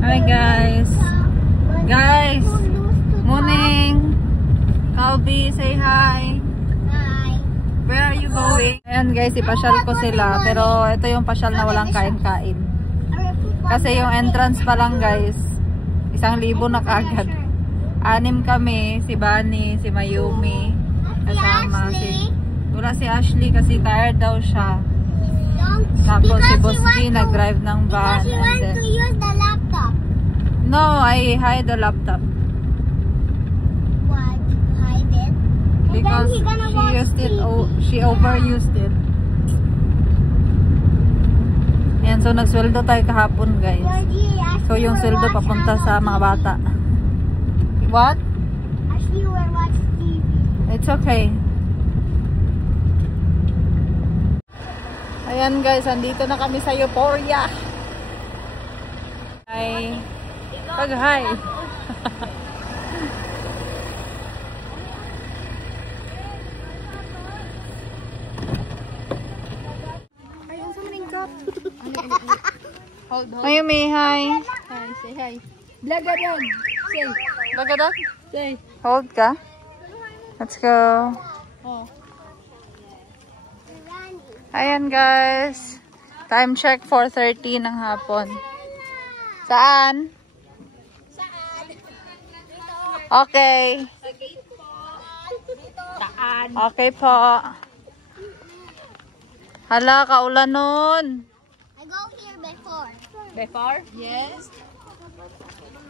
Hi guys. Guys, morning. Calby, say hi. Hi. Where are you going? Ayan guys, ipasyal ko sila. Pero ito yung pasyal na walang kain-kain. Kasi yung entrance pa lang guys, 1,000 na kaagad. 6 kami, si Bunny, si Mayumi, kasama wala si Ashley kasi tired daw siya. Tapos si Boss G nag-drive ng van. Because you want to use the laptop. No, I hide the laptop. Why did you hide it? Because she used it, she overused it. Ayan, so nagsweldo tayo kahapon guys. So yung sweldo papunta sa mga bata. What? Ashley will watch TV. It's okay. Ayan guys, andito na kami sa Euphoria. Hi. Pag-hi. Mayumi, hi. Hi, say hi. Blagadog. Say. Bagadog? Say. Hold ka. Let's go. Oh. Ayan guys. Time check 4:30 ng hapon. Saan? Okay. Okay po. Hala, kaulan nun. I go here before. Before? Yes.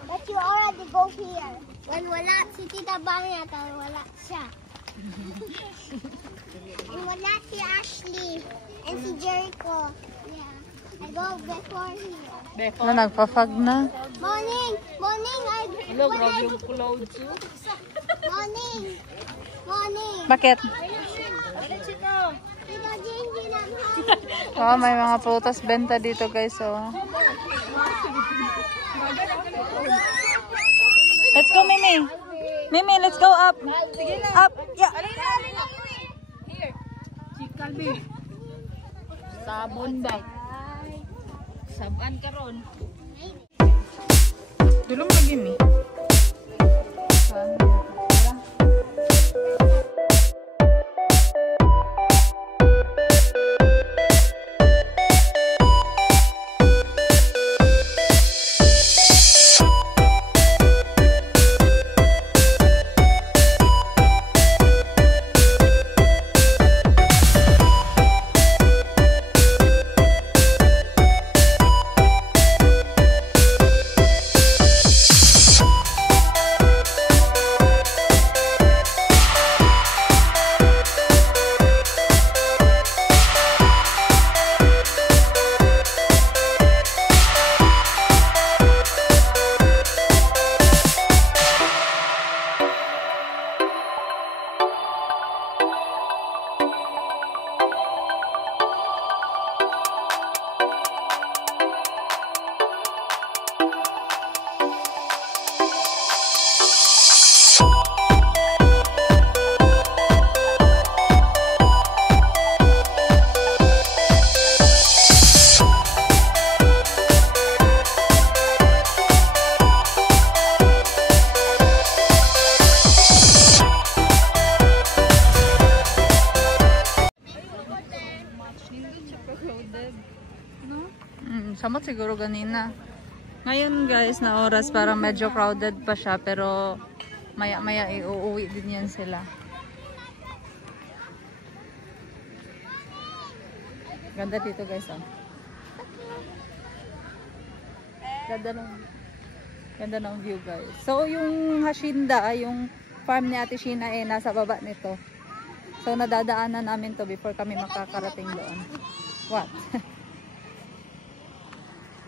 But you already go here. When wala si Tita Banya, wala siya. And wala si Ashley and si Jericho. Yeah. I go before here. Before? Ano, nagpa-fog na? Morning! Morning! Hello, grab yung clothes too. Morning! Morning! Bakit? Tita Jinji na Oh, may mga prutas benta dito guys. Oh. Let's go, Mimi. Mimi, let's go up. Up. Yeah. Here. Chikalbi. Sabon ba? Saban ka ron. Dulong lagi, Mimi. Samot siguro ganina. Ngayon guys, na oras parang medyo crowded pa siya pero maya-maya iuuwi din yan sila. Ganda dito guys, oh. Ganda ng view guys. So yung Hacienda, yung farm ni Ate Sheena nasa baba nito. So nadadaanan namin to before kami makakarating doon. What?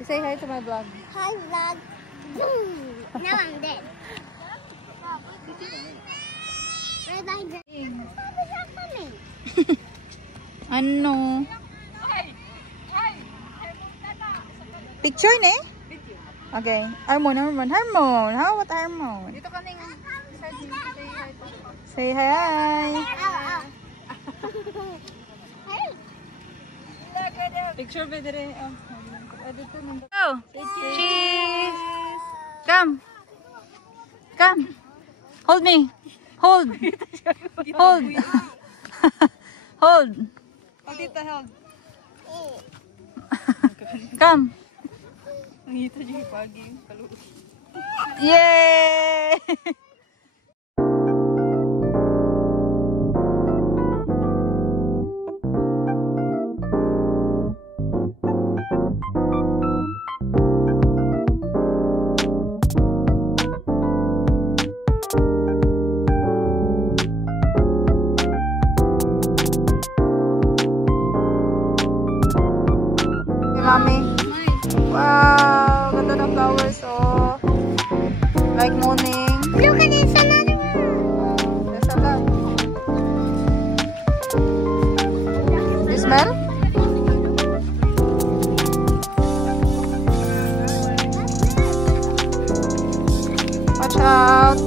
Say hi to my vlog. Hi, vlog. Now I'm dead. Where's my dream? Ano? Picture ni? Okay. Harmon. How about Harmon? Dito ka ning. Say hi. Picture ba dire? Oh. Go. Cheese. Come. Come. Hold me. Hold. Hold. Hold. Tita, help. Come. Nangita dyan pagi. Yay! Mami. Wow, ganda ng flowers, oh. Like morning. Look at this, another one. There's a lot. You smell? Watch out.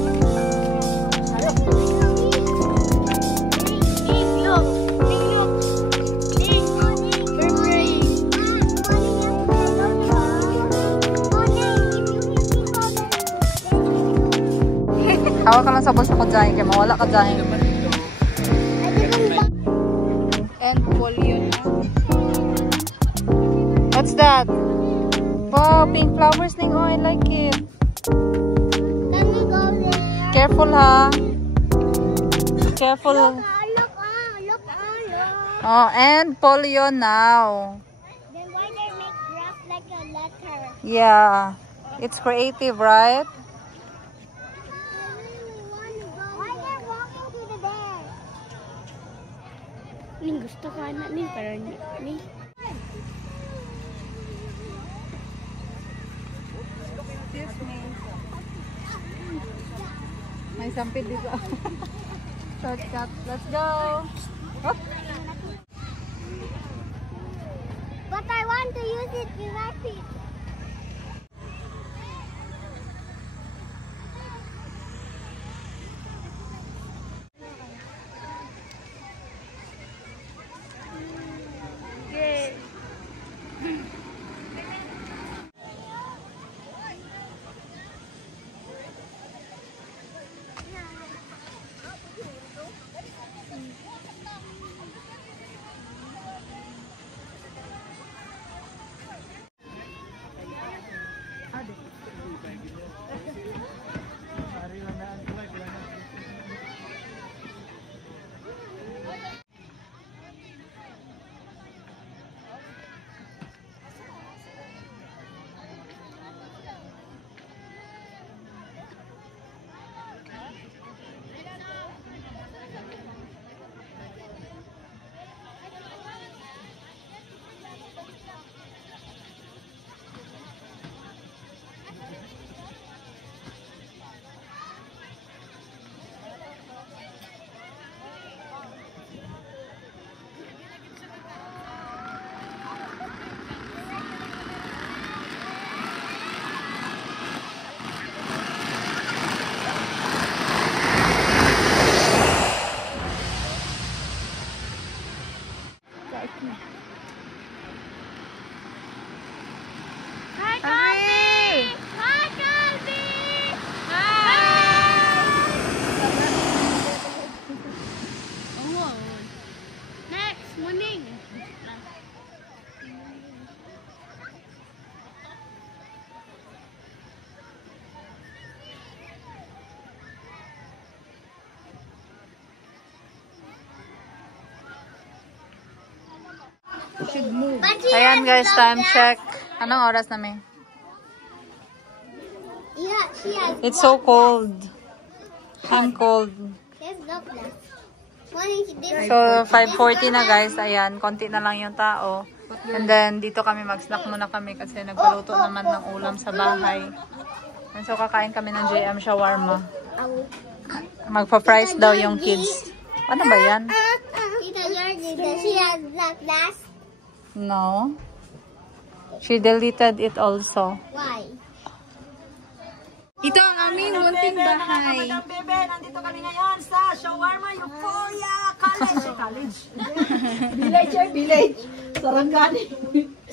Hawak ka lang sa bulsa ko dyan, kaya mawala ka dyan. And polio na. What's that? Wow, pink flowers ning. Oh, I like it. Can we go there? Careful, ha? Careful. Look. Oh, and polio now. Then why they make grass like a letter? Yeah. It's creative, right? Why they're walking to the bear? Ning gusto ka na ning para ni. May sampid dito. Shortcut. Let's go. Oh. But I want to use it with my feet. Ayan guys, time check. Anong oras namin? Yeah, she has. It's so cold. I'm cold. There's no glass. Morning, this. So, 5:40 na guys. Ayan, konti na lang yung tao. And then, dito kami mag-snack muna kami kasi nagpaluto naman ng ulam sa bahay. And so, kakain kami ng JM shawarma. Magpa-fries daw yung kids. Ano ba yan? Tita Georgie, does she have black glass? No. She deleted it also. Why? Ito ang aming munting bahay. Madam Bebe, nandito kami ngayon sa Shawarma Euphoria College. Village. Village. Sarangani.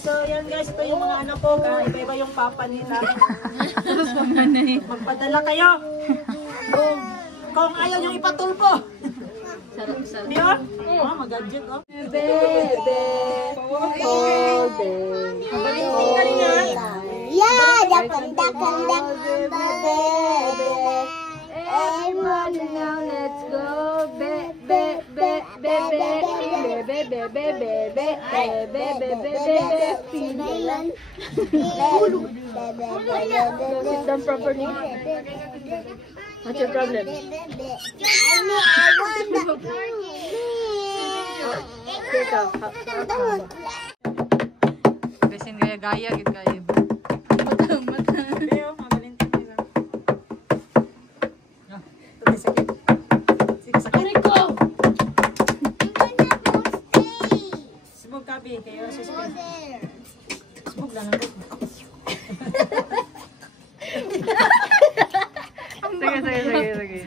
So, yan guys, ito yung mga anak ko. Iba-iba yung papa nila. Magpadala kayo. Kung ayaw yung ipatulpo. Sarap-sarap. Di ba? Oh, mag-gadget, oh. Mabalitin ka rin nga. Yeah, dakam, baby. Everyone now, let's go. Sit down properly. What's your problem? Besin gaya-gaya gid kayo. Hindi, oh, mabalitin nila. Sige, sakit. Sige, sakit. Smog kabi, kayo suspend. Smog lang ang Sige.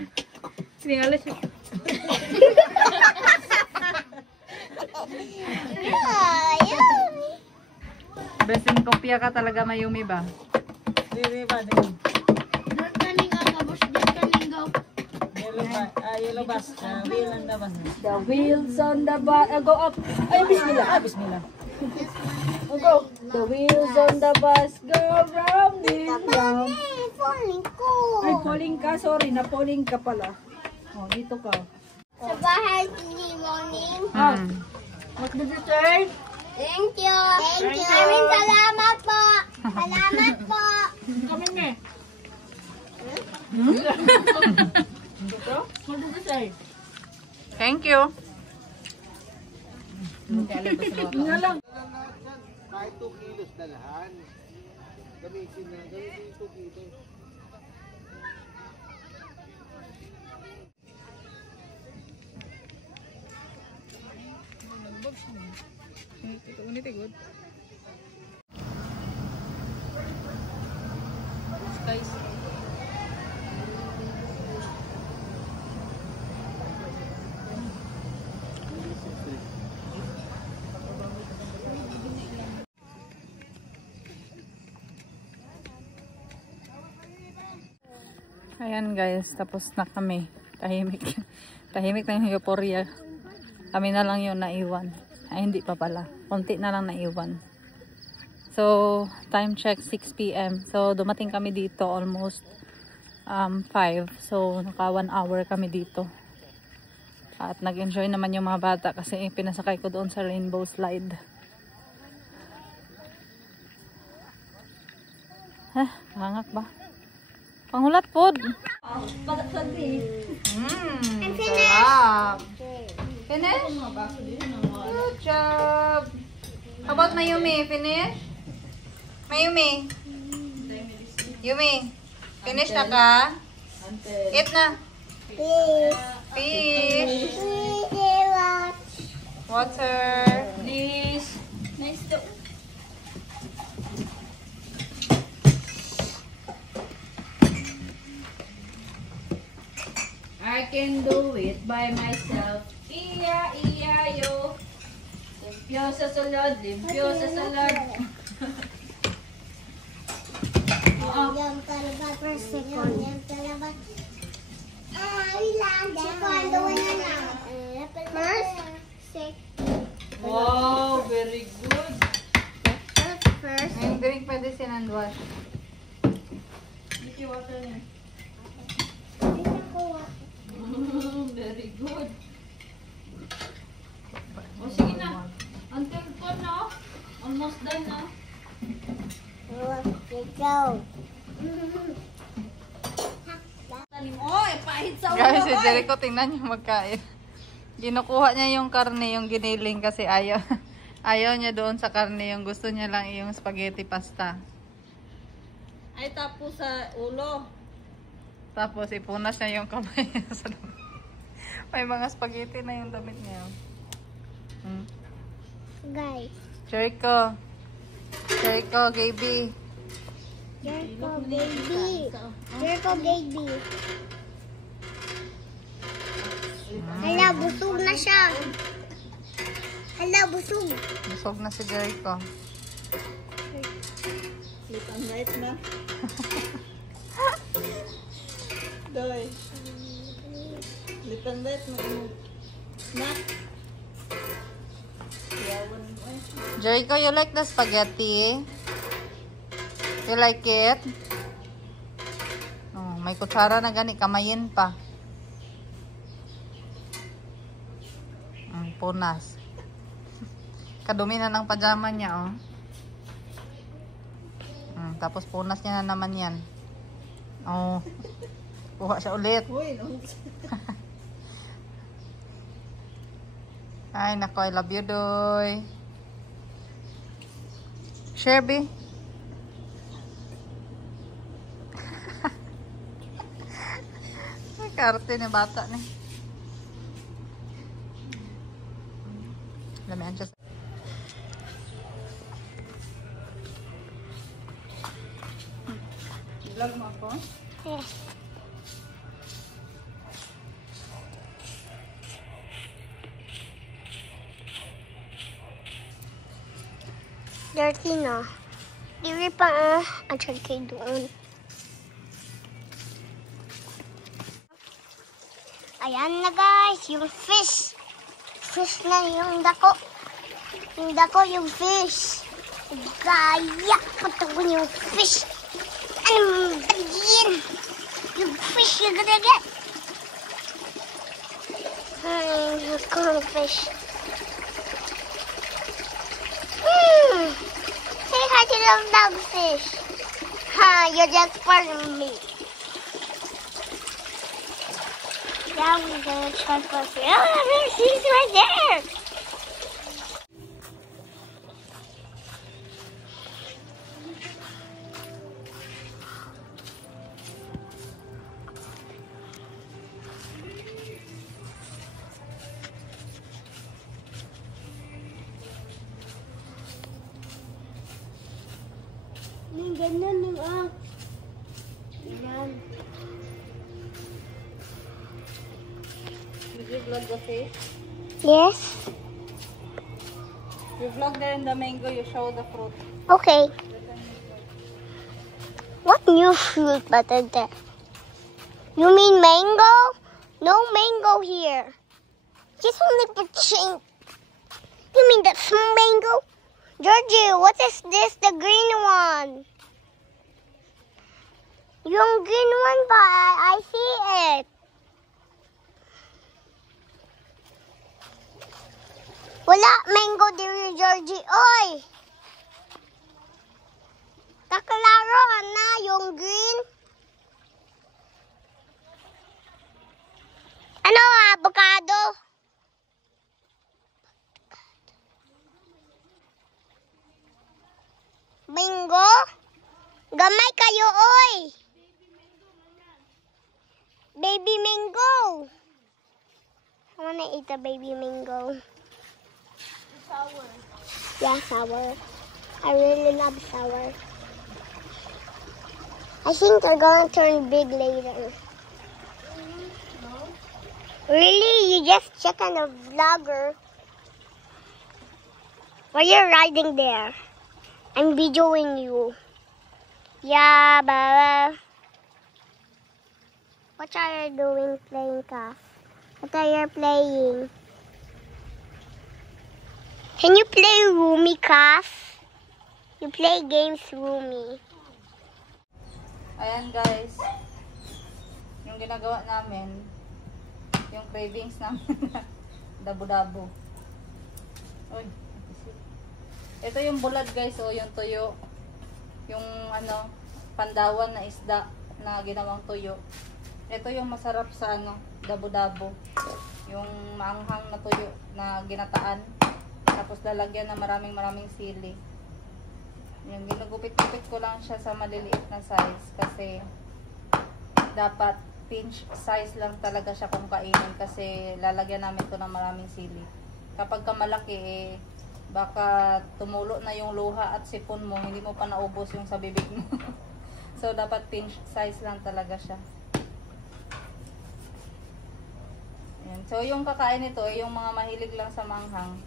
Tingalas siya. Besin kopya ka talaga Mayumi ba? Dili ba, dili. Yellow bus. Wheel on the bus. The wheels on the bus. Go up. Ay, bismillah. Bismillah. Go. The wheels on the bus go round and round. Ay, polling ka. Sorry, na-polling ka pala. Oh, dito ka. Sa bahay, morning. What did you turn? Thank you. Thank you. Maraming salamat po. Salamat po. Kami me. What did you say? Thank you. Nga lang. Kahit 2 kilos dalahan. Gamitin na. Gamitin 2 kilos. Ayan guys, tapos na kami. Tahimik. Tahimik na yung euphoria. Kami na lang yung naiwan. Ay, hindi pa pala. Konti na lang naiwan. So, time check 6 PM. So, dumating kami dito almost 5. So, naka 1 hour kami dito. At nag-enjoy naman yung mga bata kasi pinasakay ko doon sa rainbow slide. Hangak ba? Panghulat pod. Sarap. Finish? Good job. How about Mayumi? Finish? Mayumi? Yumi? Finish na ka? Eat na. Fish. Water. Please. Nice to. I can do it by myself. Iya, iya, yo. Limpyo sa salad, limpyo sa salad. Yan talaga per second. Yan talaga. Second, wala na. First, second. Wow, very good. First. Ngayong drink pwede sinandwash. Iki water niya. Very good. O sige na. Until po no? Almost done na. Go. Oy, pahit sa ulo. Guys, si Jericho, tingnan niyo magkain. Ginukuha niya yung karne, yung giniling kasi ayaw. Ayaw niya doon sa karne, yung gusto niya lang yung spaghetti pasta. Ay, tapos sa ulo. Tapos ipunas niya yung kamay niya sa damit. May mga spaghetti na yung damit niya. Guys. Jericho. Jericho, Gaby. Jericho baby. Jericho baby. Hala, busog na siya. Hala, busog. Busog na si Jericho. light na. Doy. Little light na yung snack. Yawan mo eh. Jericho, you like the spaghetti? You like it? Oh, may kutsara na gani, kamayin pa. Punas. Kadumi na ng pajama niya, oh. Tapos punas niya na naman yan. Oh. Kuha siya ulit. Uy, no. Ay, nako, I love you, Doy. Sherby. Karte ni bata ni. Lamian siya. Vlog mo ako? Yes. Dirty na. Diri pa ang kay doon. Ayan na guys, yung fish. Fish na yung dako. Yung dako, yung fish. Gaya patagon yung fish. Anong bagin? Yung fish you're gonna get. Let's go on fish. Say hi to the dogfish. Ha, you're just part of me. Now we're gonna try for fish. Oh, she's right there. Ganyan yung Ganyan. Did you vlog the fish? Yes. You vlog there in the mango, you show the fruit. Okay. What new fruit butter there? You mean mango? No mango here. Just only for change. You mean that small mango? Georgie, what is this? The green one. Yung green one ba? I see it. Wala mango diri, Georgie. Oy! Kaklaro na yung green. Ano, avocado? Mango? Gamay kayo, oy! Baby mango. I wanna eat the baby mango. Sour. Yeah, sour. I really love sour. I think they're gonna turn big later. Really? You just check on a vlogger. Why you're riding there? I'm videoing you. Yeah, Baba. What are you doing playing, Calf? What are you playing? Can you play Roomy, Calf? You play games, Roomy. Ayan guys, yung ginagawa namin, yung cravings namin, dabo-dabo. Uy, ito yung bulad guys, o yung tuyo, yung ano, pandawan na isda na ginawang tuyo. Ito yung masarap sa ano, dabo-dabo, yung maanghang na tuyo na ginataan, tapos lalagyan ng maraming sili. Yung ginugupit-gupit ko lang siya sa maliliit na size kasi dapat pinch size lang talaga siya kung kainin kasi lalagyan namin to ng maraming sili. Kapag ka malaki baka tumulo na yung luha at sipon mo, hindi mo pa naubos yung sa bibig mo. So dapat pinch size lang talaga siya. Ayan. So yung kakain nito yung mga mahilig lang sa manghang.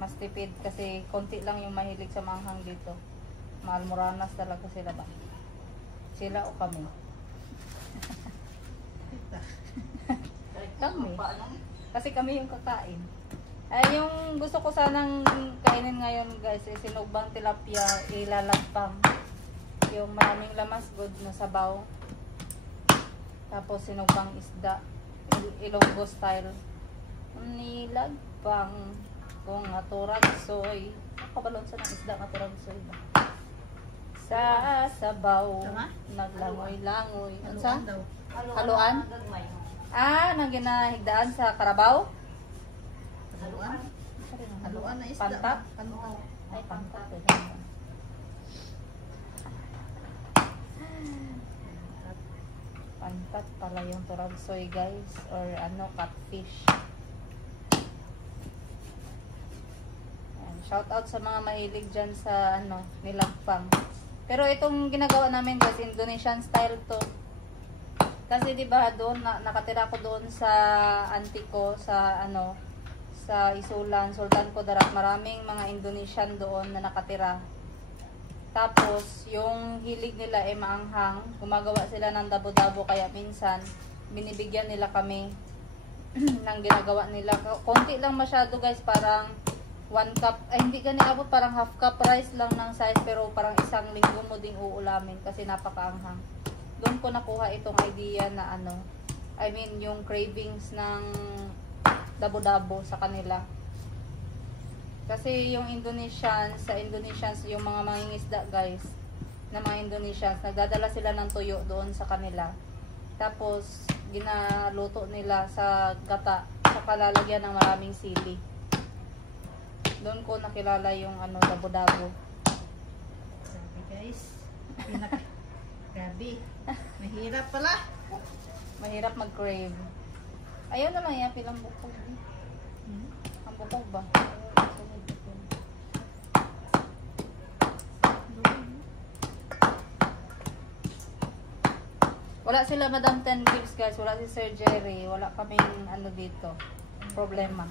Mas tipid kasi konti lang yung mahilig sa manghang dito. Maalmoranas talaga sila ba? Sila o kami? Kami. Kasi kami yung kakain. Ay, yung gusto ko sanang kainin ngayon guys, sinugbang tilapia, ilalagpang. Yung maraming lamas, good na sabaw. Tapos sinugbang isda, Ilonggo style. Nilagpang kung aturag soy. Kabalon sa ng isda aturag soy ba? Sa sabaw, naglangoy-langoy. Ano sa? Haluan? Ah, nang ginahigdaan sa karabaw? Haluan na isda. Pantat? Ay, pantat. Pantat pala yung turag soy guys. Or ano, catfish. Shout out sa mga mahilig dyan sa ano, nilagpang. Pero itong ginagawa namin guys, Indonesian style to. Kasi 'di ba doon nakatira ko doon sa auntie ko sa ano sa Isulan, Sultan Kudarat, maraming mga Indonesian doon na nakatira. Tapos yung hilig nila ay maanghang, gumagawa sila ng dabo-dabo kaya minsan binibigyan nila kami ng ginagawa nila. Konti lang masyado guys, parang 1 cup, ay hindi ganun abot, parang half cup rice lang ng size, pero parang isang linggo mo ding uulamin kasi napakaanghang. Doon ko nakuha itong idea na ano, I mean yung cravings ng dabo-dabo sa kanila. Kasi yung Indonesians, sa Indonesians, yung mga mangingisda guys, na mga Indonesians, nagdadala sila ng tuyo doon sa kanila. Tapos, ginaluto nila sa gata, sa kalalagyan ng maraming sili. Doon ko nakilala yung ano, dabo-dabo. Grabe guys. Grabe. Mahirap pala. Mahirap mag-crave. Ayaw na lang yan, pilang bukog. Ang bukog ba? Wala sila Madam 10 Gibbs guys, wala si Sir Jerry, wala kaming ano dito, problema.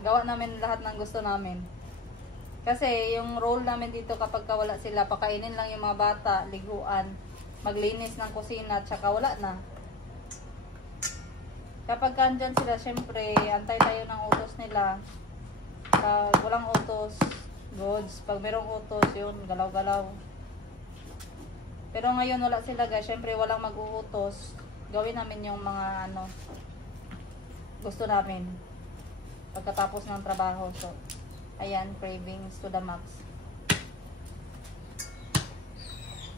Gawa namin lahat ng gusto namin. Kasi yung role namin dito kapag wala sila, pakainin lang yung mga bata, liguan, maglinis ng kusina, tsaka wala na. Kapag andyan sila, syempre, antay tayo ng utos nila. Pag walang utos, goods. Pag merong utos, yun, galaw-galaw. Pero ngayon wala sila guys, syempre walang mag-uutos. Gawin namin yung mga ano, gusto namin. Pagkatapos ng trabaho. So, ayan, cravings to the max.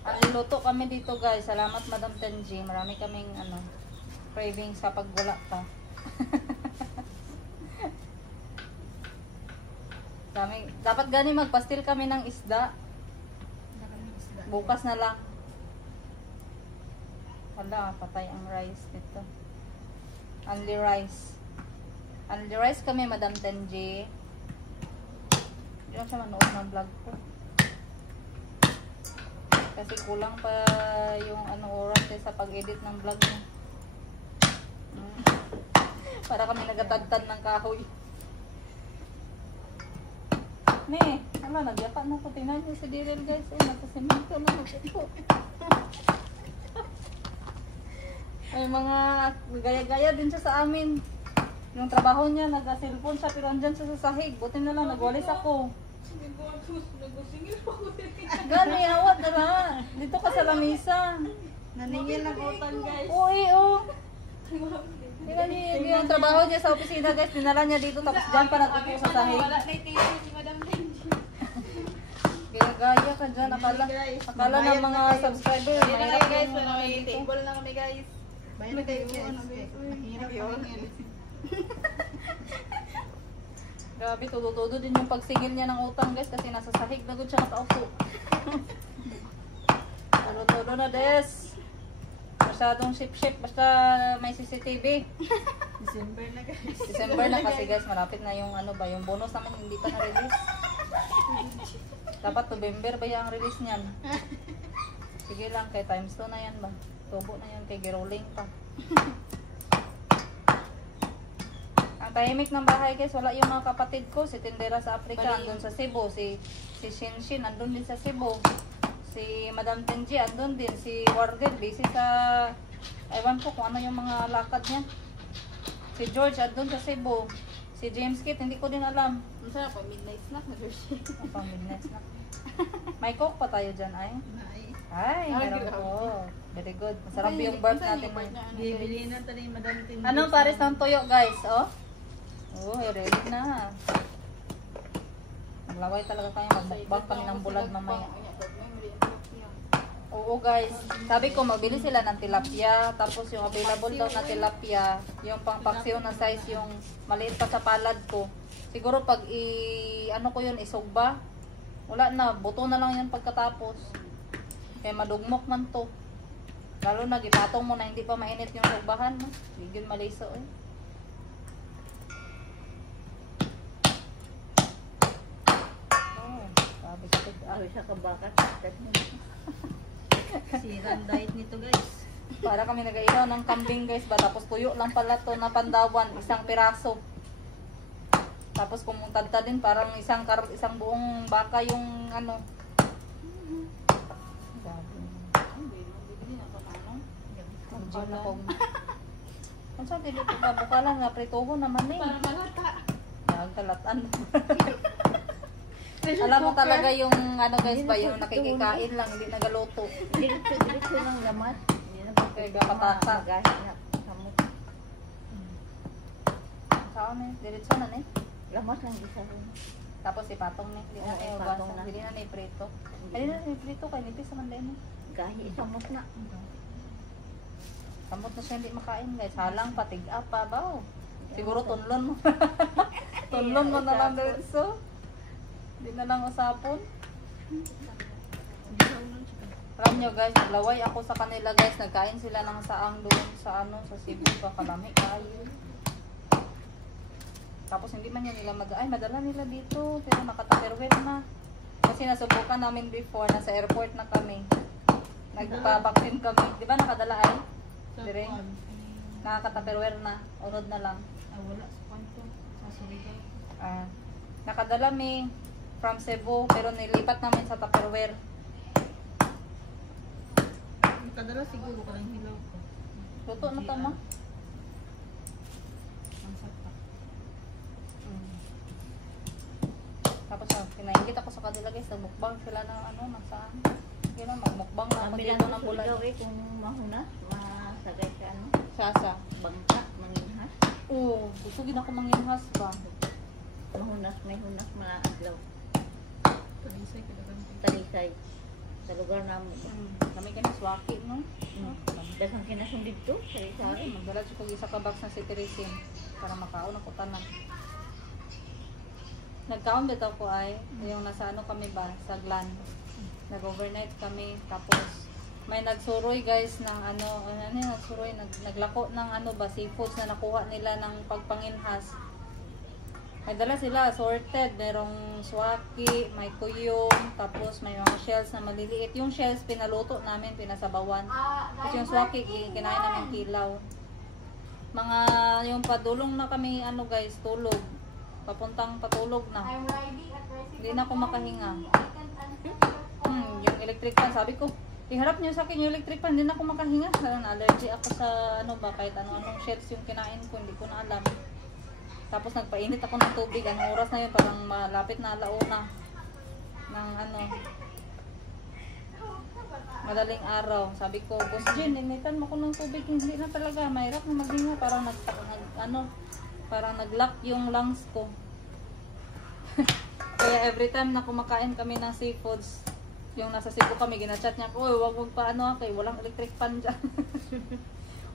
Ang niluto kami dito guys, salamat Madam Tenji. Marami kaming ano, cravings kapag wala ka. Dapat gani magpastil kami ng isda. Bukas na lang. Wala, patay ang rice dito. Only rice. Only rice kami, Madam Tenji. Hindi lang siya manood ng vlog ko. Kasi kulang pa yung ano oras sa pag-edit ng vlog mo. Para kami nagatagtad ng kahoy. Ne, wala, nagyapa na ko. Tingnan niyo si Daryl guys. Nakasimento na ako. May mga gaya-gaya din siya sa amin. Yung trabaho niya, nag-cellphone siya, pero andyan siya sa sahig. Buti na lang, nagwalis ako. Gano'y awat na. Dito ka sa lamisa. Naningil ng utang guys. Uy, oh. Tingnan niyo yung trabaho niya sa opisina guys. Dinala niya dito, tapos dyan pa natupo sa sahig. Wala na TV si Madam Tenji. Gaya ka dyan. Akala ng mga subscriber. Mahirap Guys, yung wala mga may dito. table na kami guys. Bayan na kayo guys. Mahirap pamingin. Grabe, tudo-tudo din yung pagsingil niya ng utang guys kasi nasa sahig na gud siya nakaupo. Tudo-tudo na des. Masyadong ship-ship basta may CCTV. December na guys. December na kasi guys, malapit na yung ano ba, yung bonus namin hindi pa na-release. Dapat November ba yung release niyan? Sige lang, kay times 2 na yan ba? Tubo na yan, kay girolling pa. Ang tahimik ng bahay guys, wala yung mga kapatid ko. Si Tindera sa Africa, andun sa Cebu. Si Shinshin, andun din sa Cebu. Si Madam Tenji, andun din. Si Warden, busy sa... Ewan ko kung ano yung mga lakad niya. Si George, andun sa Cebu. Si James Kit, hindi ko din alam. Ang sarap pa, midnight snack na Hershey. Pang midnight snack. May coke pa tayo dyan ay. Ay, meron ko. Very good. Masarap yung birth natin. Bibili na tayo yung Madam Tindy. Anong pares ng tuyo guys? Oh, oh, ready na. Maglaway talaga kayo. Magbang kami ng bulad mamaya. Oo guys, sabi ko magbili sila ng tilapia. Tapos yung available daw na tilapia, yung pang paksiw na size, yung maliit pa sa palad ko. Siguro pag ano ko yun, isugba. Wala na, buto na lang yan pagkatapos. Kaya madugmok man to. Lalo na, gipatong mo na hindi pa mainit yung sugbahan. No? Bigyan maliso eh. Oh, sabi ko. Ay, sa kabakat. Sirang diet nito guys. Para kami nag-ihaw ng kambing guys ba. Tapos tuyo lang pala to na pandawan. Isang piraso. Tapos kumuntadta din parang isang buong baka yung ano. Ano ko. Kung saan dili ko kabukalan nga pritoho naman eh. Para malata. Nagtalatan. Alam mo talaga yung ano guys ba, yung nakikikain lang, hindi nagaluto. Diretso lang lamat. Hindi na ba Kaya patata. magahin na kamot. Saan eh? Diretso na eh. Lamat lang isa rin. Tapos ipatong na. Hindi na Oo, kayo ipatong basa. na. Hindi na iprito. Hindi na iprito kay nipis naman din eh. Gahi isamot na. Kamot na siya hindi makain guys. Halang patig-up pa ba? Siguro tunlon mo. Tunlon mo na lang diretso. Hindi na lang usapon. Alam nyo guys, naglaway ako sa kanila guys. Nagkain sila ng saang doon sa ano, sa Cebu. Kakalami kayo. Tapos hindi man yan nila ay madala nila dito. Pero nakataperwell na. Kasi nasubukan namin before, nasa airport na kami. Nagpa-vaccine kami. Di ba nakadala ay? Dire? Nakakataperwell na. Unod na lang. Wala sa kwanto. Sa Surigao. Nakadala mi from Cebu pero nilipat namin sa Tupperware. Kadala siguro ka ng hilaw ko. Luto na tama. Ang sarap. Tapos pinaingit ako sa kanila guys, nagmukbang sila ng ano, nasaan. Sige lang, magmukbang na ako Kami dito lang ng sa bulan. Surigao eh, kung mahuna, masagay ka ano, Sasa. bangka, manginhas. Oo, gusto gina ko manginhas ba. Mahunas, may hunas, maadlaw. Talisay ka dagan. Talisay. Sa lugar namin. Kami kami swaki, no? Dasang kinasong dito, sari-sari. Magdala siya kong isa ka box ng cetirizine para makaon ako tanan. Nagkaon dito ko ay, yung nasa ano kami ba, sa Glan. Nag-overnight kami, tapos may nagsuroy guys ng ano nagsuroy, naglako ng ano ba, seafoods na nakuha nila ng pagpanginhas. May dala sila, assorted, merong swaki, may kuyong, tapos may mga shells na maliliit. Yung shells pinaluto namin, pinasabawan. Tapos yung swaki, kinain namin kilaw. Mga, yung padulong na kami, ano guys, tulog. Papuntang patulog na. Hindi na ako makahinga. Yung electric fan, sabi ko, iharap niyo sa akin yung electric fan, hindi na ako makahinga. Allergy ako sa, ano ba, kahit anong shells yung kinain ko, hindi ko na alam. Tapos nagpainit ako ng tubig. Anong oras na yun? Parang malapit na alauna. Ng ano. Madaling araw. Sabi ko, Boss Jen, initan mo ko ng tubig. Hindi na talaga. Mahirap na maghinga. Parang parang nag-lock yung lungs ko. Kaya every time na kumakain kami ng seafoods, yung nasa Cebu kami, ginachat niya ko, wag pa ano, okay, walang electric fan dyan.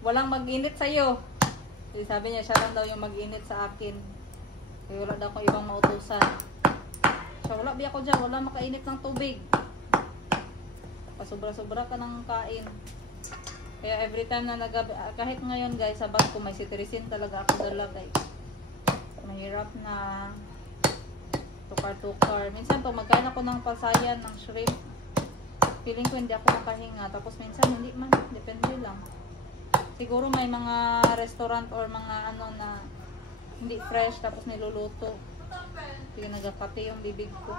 Walang mag-init sa'yo. Sabi niya, siya lang daw yung mag-init sa akin. Kaya wala daw akong ibang mautusan. So, wala ba ako dyan? Wala makainit ng tubig. Pasobra-sobra ka ng kain. Kaya every time na kahit ngayon guys, sa bag ko may cetirizine talaga ako dala guys. Mahirap na tukar-tukar. Minsan pag magkain ako ng palsayan, ng shrimp, feeling ko hindi ako makahinga. Tapos minsan hindi man, depende lang. Siguro may mga restaurant or mga ano na Hindi fresh, tapos niluluto. Sige, nagapati yung bibig ko.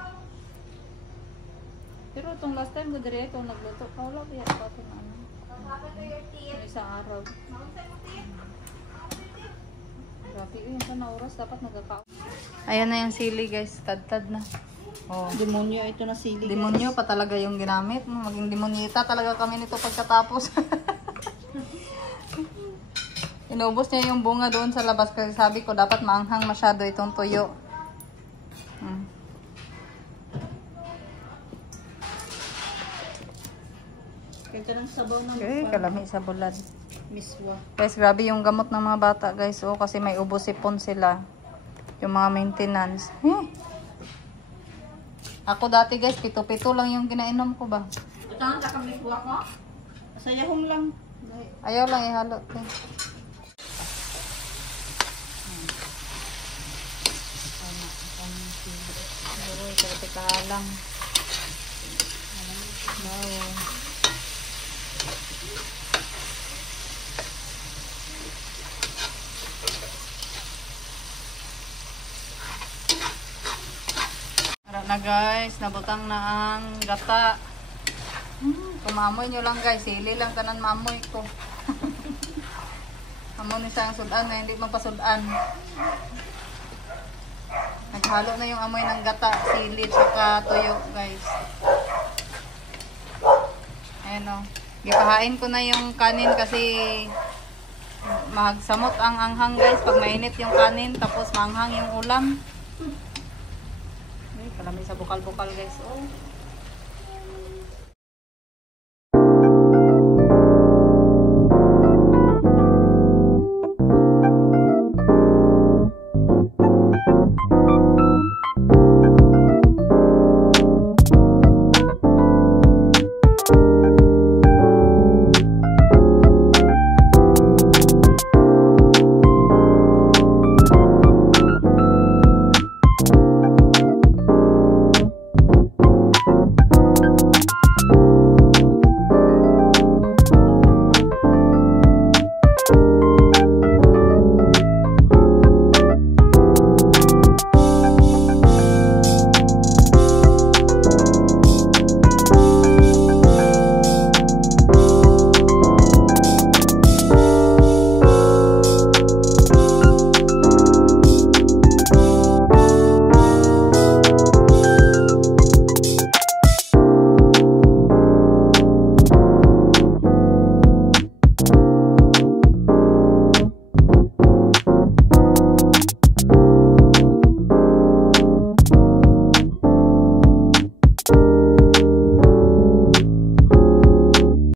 Pero itong last time ko dire itong nagluto. Wala ba yan pa itong ano? Yung isang araw. Grabe, yung sana oras dapat nagkaka. Ayan na yung sili guys, tad-tad na. Oh. Demonyo ito na sili. Demonyo pa talaga yung ginamit. Maging demonyita talaga kami nito pagkatapos. Inubos niya yung bunga doon sa labas kasi sabi ko dapat maanghang masyado itong tuyo. Kaya ng sabaw ng Okay, kalami sa bulad. miswa. Guys, grabe yung gamot ng mga bata guys. Oh, kasi may ubo-sipon sila. Yung mga maintenance. Ako dati guys, pito-pito lang yung ginainom ko ba. Ito ang kakamiswa ko. Sayahong lang. Ayaw lang ihalo. Okay. Siguro ito kahalang. Wow. Tara na guys, nabutang na ang gata. Kumamoy nyo lang guys, sili lang tanan maamoy ko. Amo ni sang sudan na hindi magpasudan. Naghalo na yung amoy ng gata, sili saka tuyo guys. Ayan o. Gipahain ko na yung kanin kasi magsamot ang anghang guys pag mainit yung kanin tapos maanghang yung ulam. Ay, kalami sa bukal-bukal guys. Oh.